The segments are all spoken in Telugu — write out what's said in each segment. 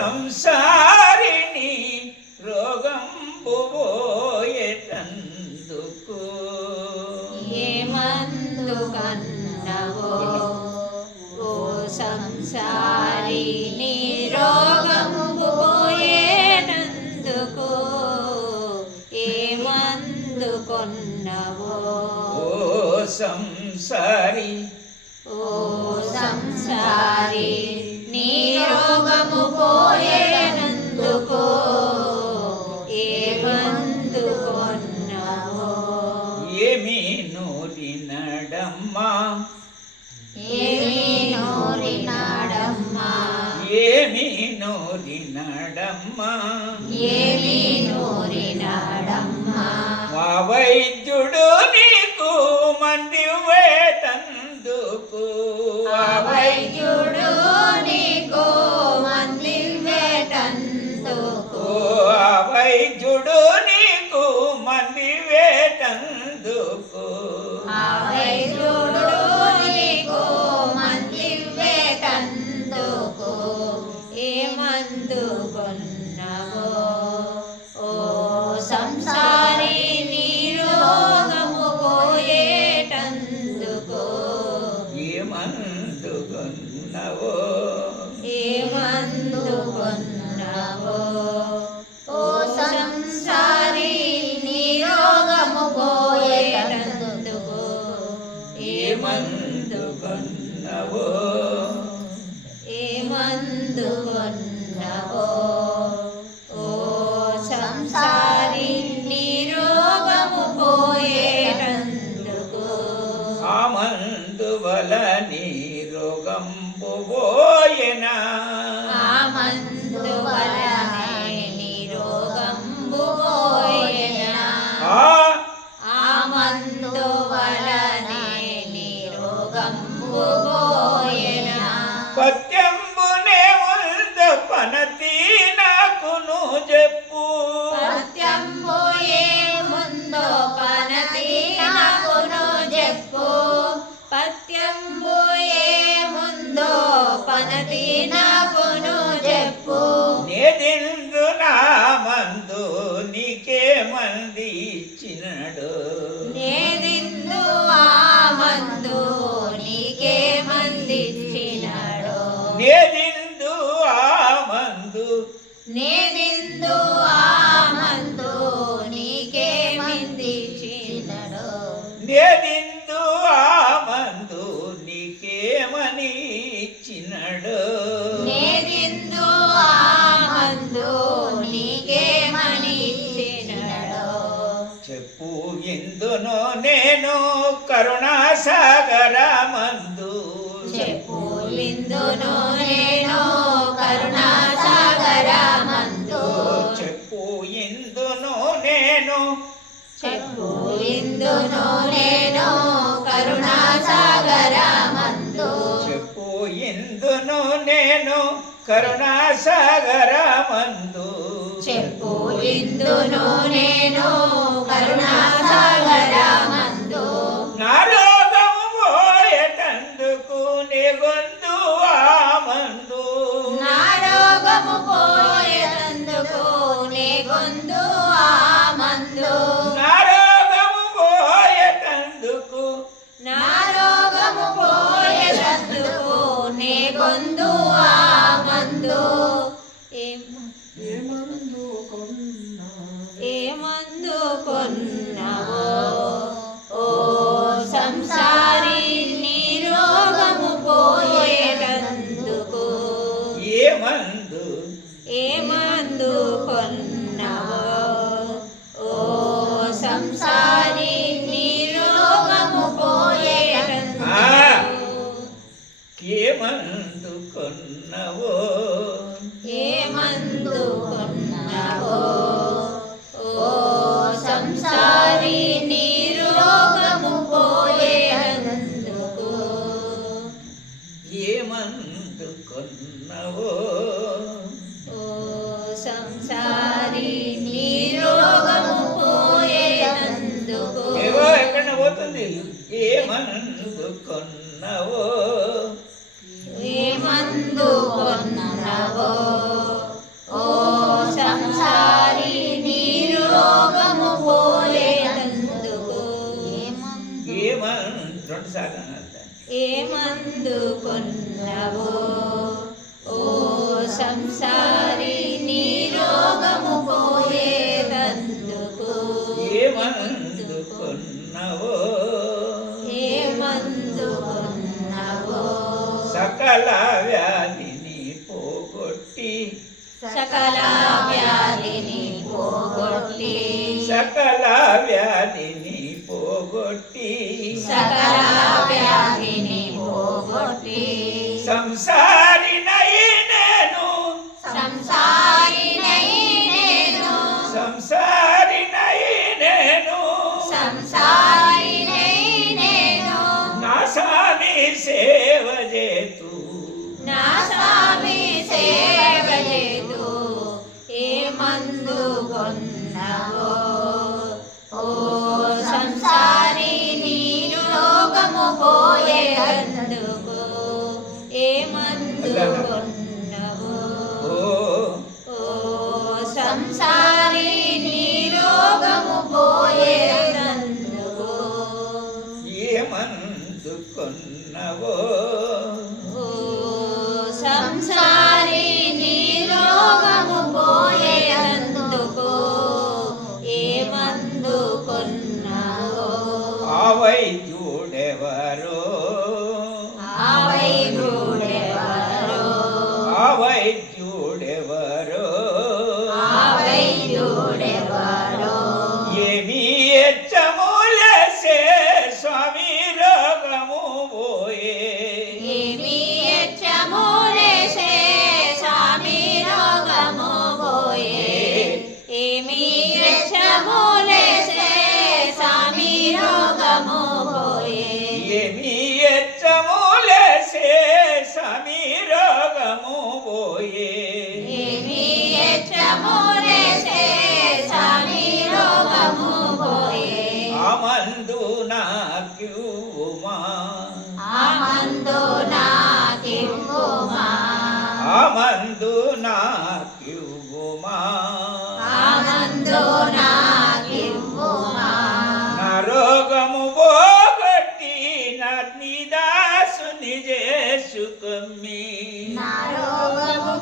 సంసారిణి రోగం పోయేటందుకు. ఏమందు కన్నవో ఓ సంసారిణి రోగము పోయేటందుకు. ఏమందు కొన్నవో ఓ సంసారి ఓ సంసారి రోగము పోయేనందుకో? ఏ బందుకొన్నావో ఏమి నోరినడమ్మా ఏమి నోరినడమ్మా ఏమి నోరినడమ్మా ఏమి నోరినడమ్మా మా వైద్యుడు నీకు మంది వేటందుకు వైద్యుడు Oh. మందువల నీరుగంబు రోగం ఇందును నేను కరుణాసాగరమందు. చెప్పులిందును నేను కరుణాసాగరమందు. చెప్పు ఇందును నేను. చెప్పు ఇందును నేను కరుణాసాగరమందు. చెప్పు ఇందును నేను కరుణాసాగరమందు. పూజిందును నేను కరుణాసాగర మందు నా రోగము పోయేటందుకు నిబంధు మందు నా రోగము పోయేటందుకు నిబంధు సకల వ్యాధిని పోగొట్టి. సకల వ్యాధిని పోగొట్టి. సకల వ్యాధిని పోగొట్టి. సకల వ్యాధిని పోగొట్టి. సంసార సంసారి నిరోగము పోయేందుకు ఏ మందు కొన్నావో ఆవై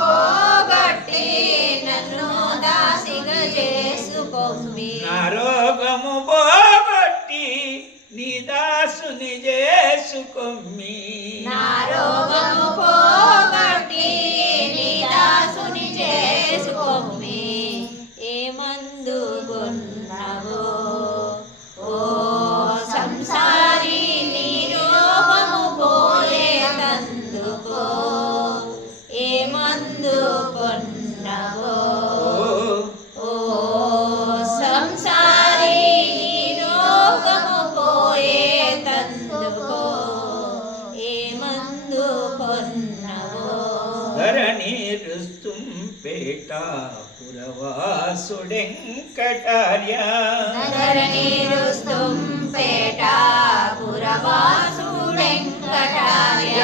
와. ധരണീരുസ്തും പേട്ടാപുരവാസുടെങ്കടാര്യ ധരണീരുസ്തും പേട്ടാപുരവാസുടെങ്കടാര്യ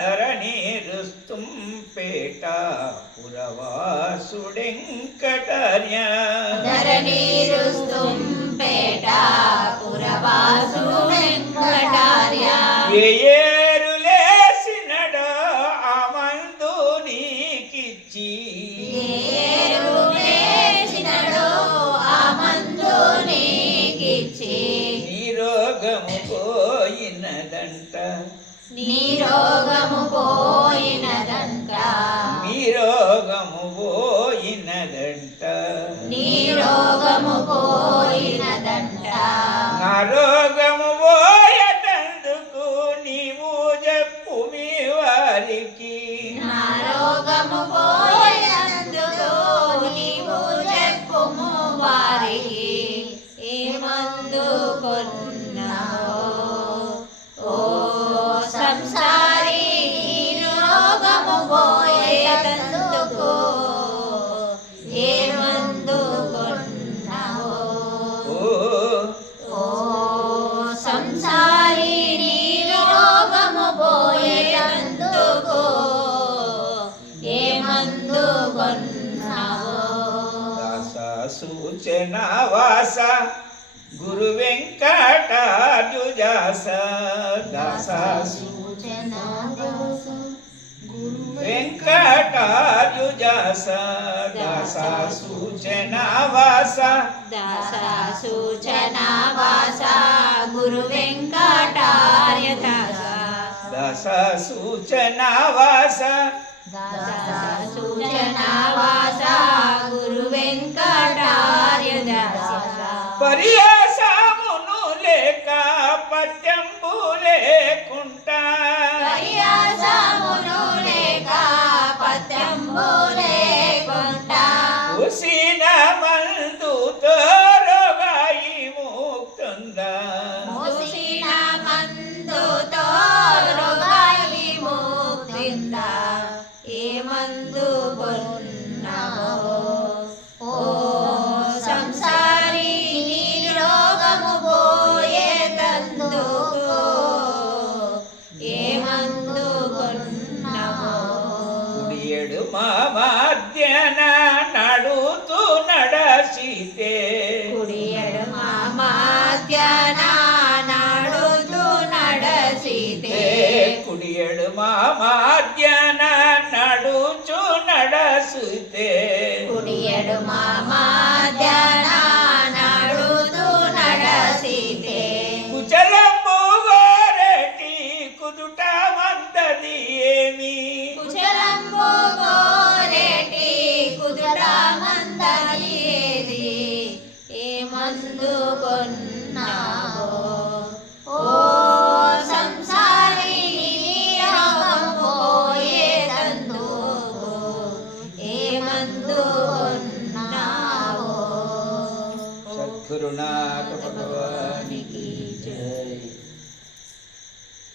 ധരണീരുസ്തും പേട്ടാപുരവാസുടെങ്കടാര്യ ധരണീരുസ്തും പേട്ടാപുരവാസുടെങ്കടാര്യ రోగము పోయినదంట. నీ రోగము పోయినదంట. మీ రోగము పోయినదంట. నీ రోగము పోయినదంట. నా రోగం నవాస గురు వెంకటార్యుజాస దాసాసు గురు వెంకటార్యుజాస దాసా సూచనా వాస దాసా సూచనా వాస గురు వెంకటార్య దాస సూచనా వాస सूचना गुरुवेङ्कटार्य jamais.